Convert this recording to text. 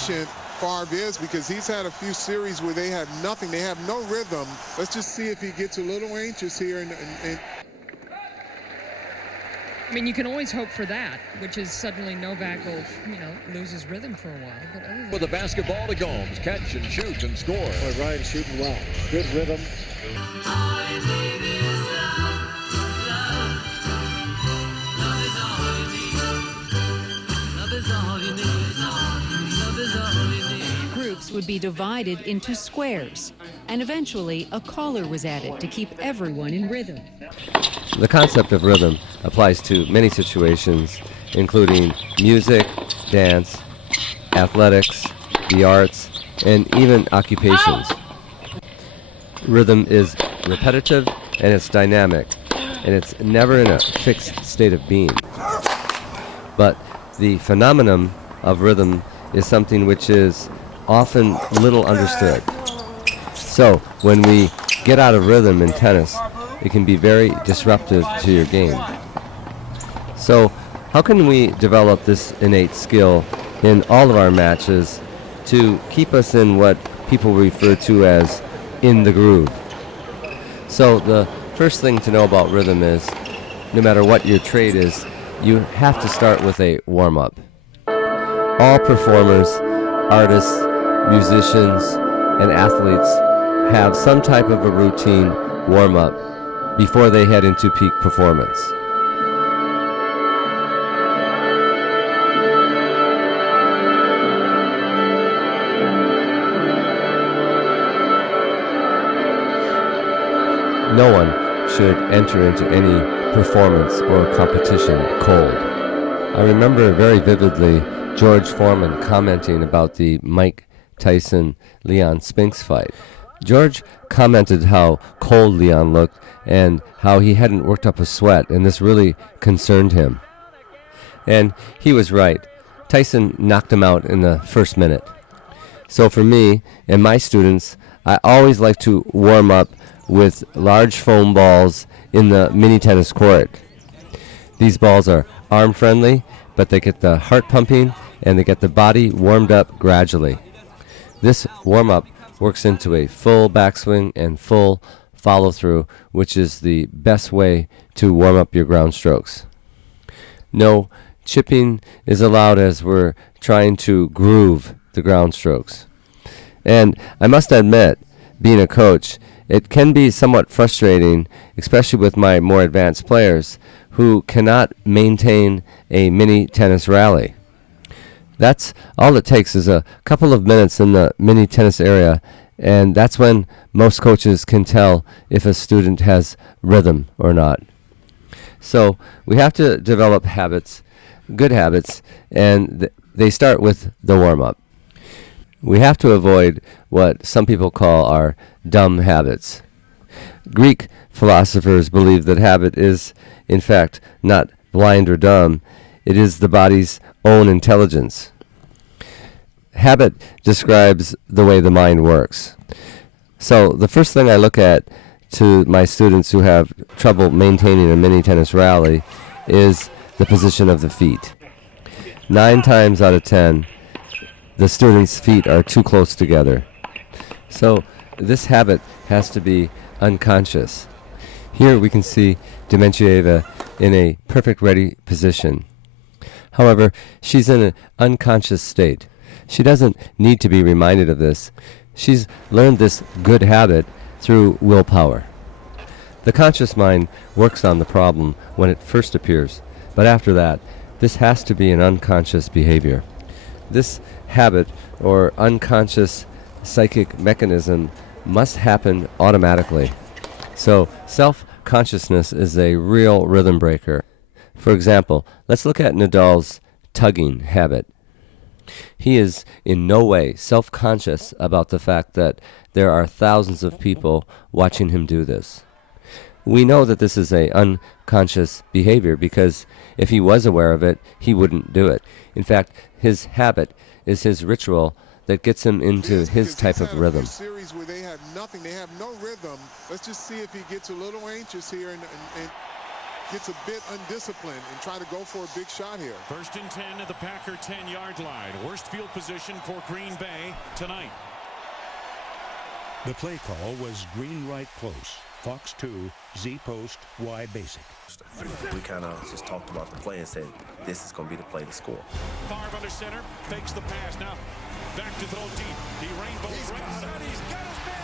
patient Favre is, because he's had a few series where they have nothing. They have no rhythm. Let's just see if he gets a little anxious here. I mean, you can always hope for that, which is suddenly Novak will, lose his rhythm for a while. But other than with the basketball to Gomes, catch and shoot and score. Boy, Ryan shooting well. Good rhythm. Groups would be divided into squares, and eventually a caller was added to keep everyone in rhythm. The concept of rhythm applies to many situations, including music, dance, athletics, the arts, and even occupations. Rhythm is repetitive and it's dynamic, and it's never in a fixed state of being. But the phenomenon of rhythm is something which is often little understood. So when we get out of rhythm in tennis, it can be very disruptive to your game. So how can we develop this innate skill in all of our matches to keep us in what people refer to as in the groove? So the first thing to know about rhythm is, no matter what your trade is, you have to start with a warm-up. All performers, artists, musicians, and athletes have some type of a routine warm-up before they head into peak performance. No one should enter into any performance or competition cold. I remember very vividly George Foreman commenting about the Mike Tyson-Leon Spinks fight. George commented how cold Leon looked and how he hadn't worked up a sweat, and this really concerned him. And he was right. Tyson knocked him out in the first minute. So for me and my students, I always like to warm up with large foam balls in the mini tennis court. These balls are arm-friendly, but they get the heart pumping and they get the body warmed up gradually. This warm-up works into a full backswing and full follow-through, which is the best way to warm up your ground strokes. No chipping is allowed as we're trying to groove the ground strokes. And I must admit, being a coach, it can be somewhat frustrating, especially with my more advanced players who cannot maintain a mini tennis rally. That's all it takes is a couple of minutes in the mini tennis area, and that's when most coaches can tell if a student has rhythm or not. So we have to develop habits, good habits, and they start with the warm-up. We have to avoid what some people call our dumb habits. Greek philosophers believe that habit is, in fact, not blind or dumb. It is the body's own intelligence. Habit describes the way the mind works. So the first thing I look at to my students who have trouble maintaining a mini tennis rally is the position of the feet. 9 times out of 10, the students' feet are too close together. So this habit has to be unconscious. Here we can see Dementieva in a perfect ready position. However, she's in an unconscious state. She doesn't need to be reminded of this. She's learned this good habit through willpower. The conscious mind works on the problem when it first appears, but after that, this has to be an unconscious behavior. This habit or unconscious psychic mechanism must happen automatically. So self-consciousness is a real rhythm breaker. For example, let's look at Nadal's tugging habit. He is in no way self-conscious about the fact that there are thousands of people watching him do this. We know that this is an unconscious behavior because if he was aware of it, he wouldn't do it. In fact, his habit is his ritual that gets him into his type of rhythm. Series where they have nothing, they have no rhythm. Let's just see if he gets a little anxious here. gets a bit undisciplined and try to go for a big shot here. 1st and 10 at the Packer 10-yard line. Worst field position for Green Bay tonight. The play call was green right close. Fox 2, Z post, Y basic. We kind of just talked about the play and said, this is going to be the play to score. Favre under center, fakes the pass. Now back to throw deep. He rainbows right side. He's got his man.